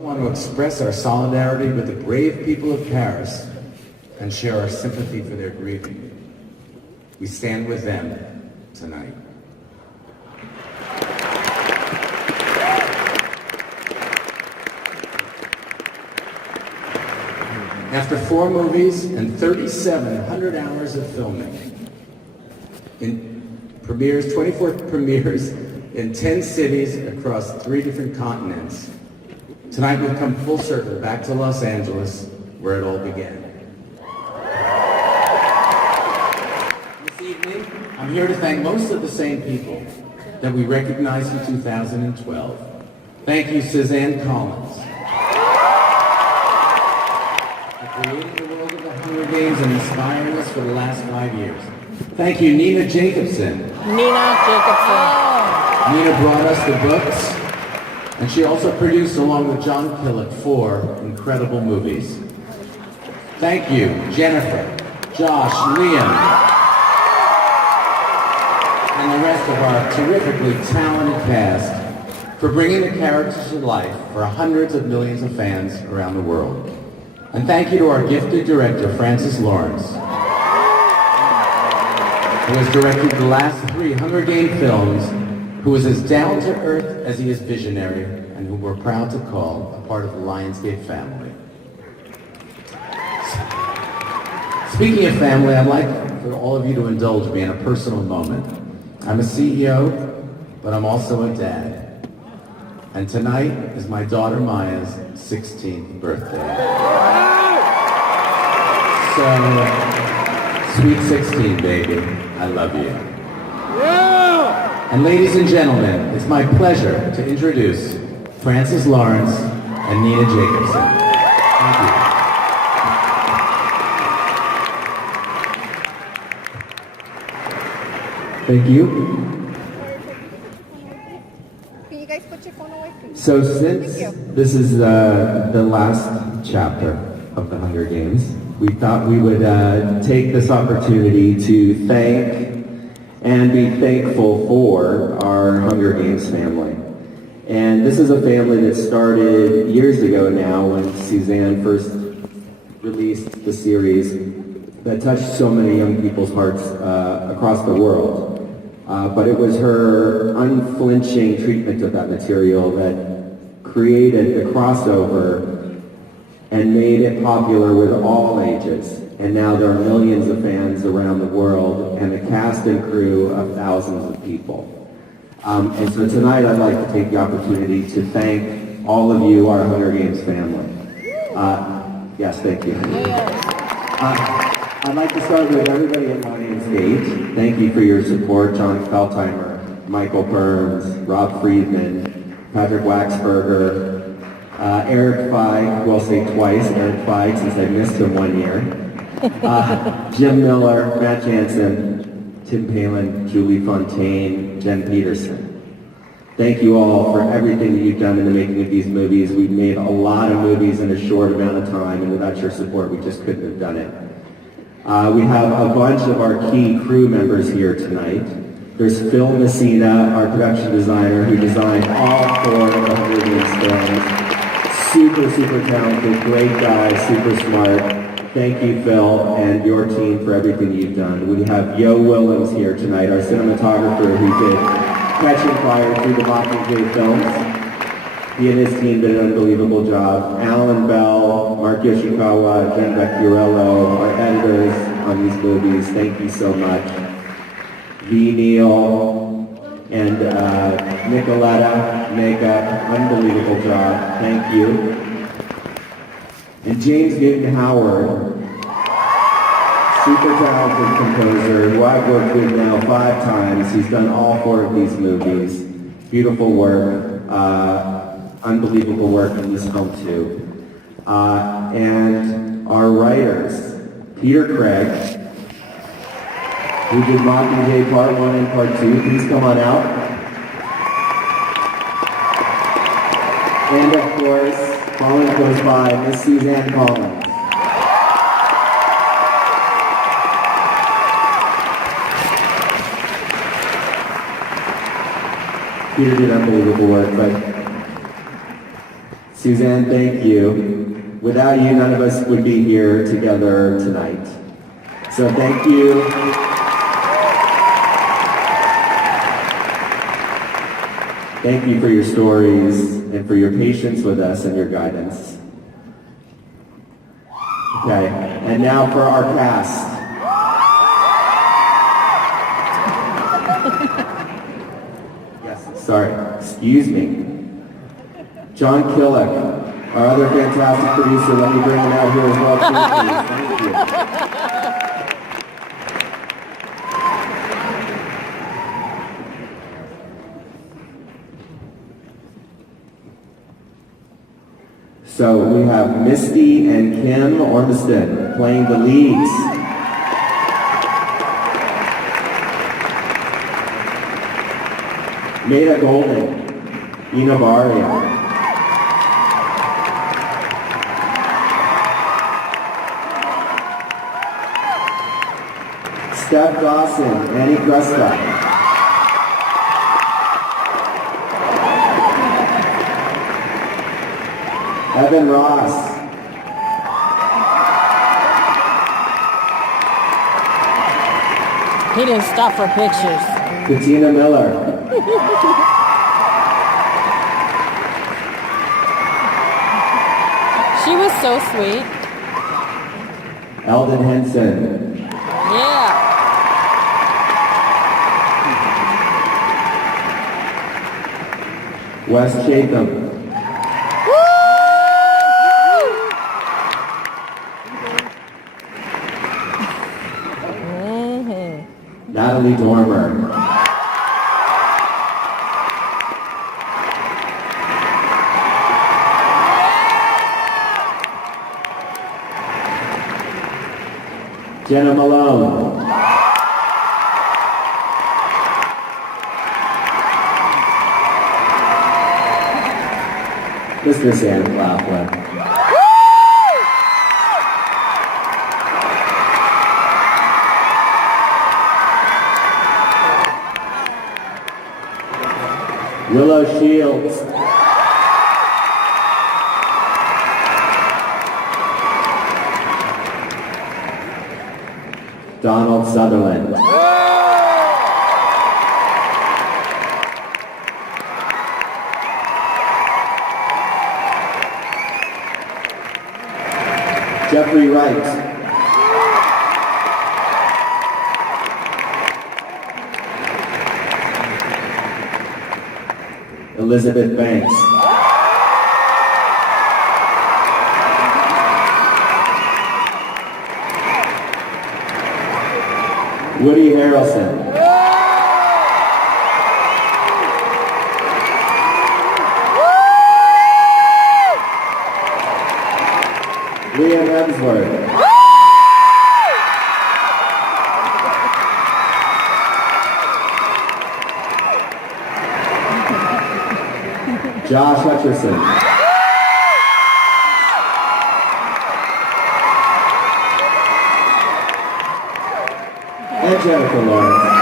I want to express our solidarity with the brave people of Paris and share our sympathy for their grieving. We stand with them tonight. After 4 movies and 3,700 hours of filming, 24 premieres in 10 cities across 3 different continents, tonight we've come full circle back to Los Angeles, where it all began. This evening, I'm here to thank most of the same people that we recognized in 2012. Thank you, Suzanne Collins, for creating the world of the Hunger Games and inspiring us for the last 5 years. Thank you, Nina Jacobson. Nina brought us the books, and she also produced, along with John Killick, 4 incredible movies. Thank you, Jennifer, Josh, Liam, and the rest of our terrifically talented cast for bringing the characters to life for hundreds of millions of fans around the world. And thank you to our gifted director, Francis Lawrence, who has directed the last 3 Hunger Games films, who is as down-to-earth as he is visionary, and who we're proud to call a part of the Lionsgate family. Speaking of family, I'd like for all of you to indulge me in a personal moment. I'm a CEO, but I'm also a dad. And tonight is my daughter Maya's 16th birthday. So, sweet 16, baby. I love you. And ladies and gentlemen, it's my pleasure to introduce Francis Lawrence and Nina Jacobson. Thank you. Thank you. Can you guys put your phone away, please? So since this is the last chapter of the Hunger Games, we thought we would take this opportunity to thank and be thankful for our Hunger Games family. And this is a family that started years ago now when Suzanne first released the series that touched so many young people's hearts across the world. But it was her unflinching treatment of that material that created the crossover and made it popular with all ages. And now there are millions of fans around the world and a cast and crew of thousands of people. And so tonight I'd like to take the opportunity to thank all of you, our Hunger Games family. Yes, thank you. I'd like to start with everybody at Lionsgate. Thank you for your support, John Feltheimer, Michael Burns, Rob Friedman, Patrick Waxberger, Eric Feig, who I'll say twice, Eric Feig, since I missed him 1 year. Jim Miller, Matt Jansen, Tim Palin, Julie Fontaine, Jen Peterson. Thank you all for everything that you've done in the making of these movies. We've made a lot of movies in a short amount of time, and without your support, we just couldn't have done it. We have a bunch of our key crew members here tonight. There's Phil Messina, our production designer, who designed all 4 of the Hunger Games films. Super, super talented, great guy, super smart. Thank you, Phil, and your team for everything you've done. We have Yo Willems here tonight, our cinematographer who did Catching Fire through the Mockingjay films. He and his team did an unbelievable job. Alan Bell, Mark Yoshikawa, Jen Vecchiarello, our editors on these movies, thank you so much. V. Neal and Nicoletta, makeup, unbelievable job, thank you. And James Newton Howard, super talented composer who I've worked with now 5 times. He's done all 4 of these movies. Beautiful work, unbelievable work in this film too. And our writers, Peter Craig, who did Mockingjay Part 1 and Part 2. Please come on out. And of course, following close by, Miss Suzanne Collins. Peter did unbelievable work, but Suzanne, thank you. Without you, none of us would be here together tonight. So thank you. Thank you for your stories and for your patience with us and your guidance. Okay, and now for our cast. Yes, sorry, excuse me. John Killick, our other fantastic producer, let me bring him out here as well, too, please. Thank you. So we have Misty and Kim Ormiston playing the leads. Maida Golden, Ina Varia. Steph Dawson, Annie Cresta. Evan Ross. He didn't stop for pictures. Katina Miller. She was so sweet. Eldon Henson. Yeah. Wes Chatham. Natalie Dormer. Jenna Malone. Mr. Sam Claflin. Willow Shields. Donald Sutherland. Jeffrey Wright. Elizabeth Banks. Woody Harrelson. Liam Hemsworth. Josh Hutcherson. And Jennifer Lawrence.